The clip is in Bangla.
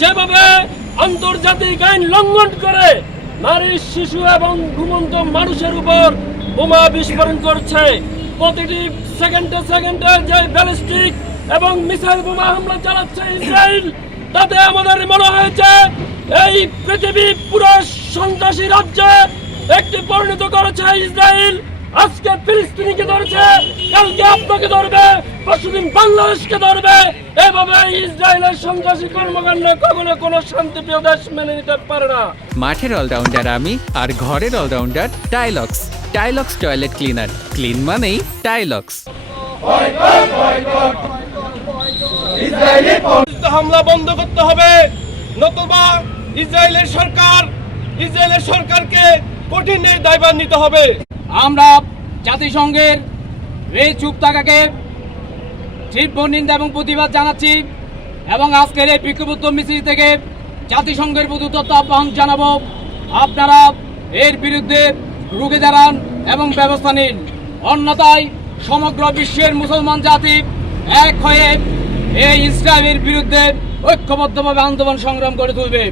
যেভাবে আন্তর্জাতিক আইন লঙ্ঘন করে নারী, শিশু এবং ঘুমন্ত মানুষের উপর বোমা বিস্ফোরণ করছে, প্রতিটি সেকেন্ডে সেকেন্ডে যে ব্যালিস্টিক এবং মিসাইল বোমা হামলা চালাচ্ছে ইসরায়েল, তাতে আমাদের মনে হয়েছে এই পৃথিবী পুরো সন্ত্রাসী রাজ্যে একটি পরিণত করেছে ইসরায়েল। আজকে ফিলিস্তিনিকে ধরেছে, কালকে আপনাকে ধরবে, পরশুদিন বাংলাদেশকে ধরবে। এভাবে ইসরায়েলের সন্ত্রাসী কর্মকাণ্ড কখনো কোনো শান্তিপ্রিয় দেশ মেনে নিতে পারে না। মাঠের অলরাউন্ডার আমি, আর ঘরের allrounder Tilex. Tilex toilet cleaner, clean মানেই টাইলক্স। হামলা বন্ধ করতে হবে, নতুবা ইসরায়েলের সরকারকে কঠিন দায়ভার নিতে হবে। আমরা জাতিসংঘের এই চুপ থাকাকে তীব্র নিন্দা এবং প্রতিবাদ জানাচ্ছি এবং আজকের এই বিক্ষোভোত্তর মিছিল থেকে জাতিসংঘের প্রতি তথ্য আহ্বান জানাবো, আপনারা এর বিরুদ্ধে রুখে দাঁড়ান এবং ব্যবস্থা নিন। অন্যথায় সমগ্র বিশ্বের মুসলমান জাতি এক হয়ে এই ইসরায়েলের বিরুদ্ধে ঐক্যবদ্ধভাবে আন্দোলন সংগ্রাম করে তুলবে।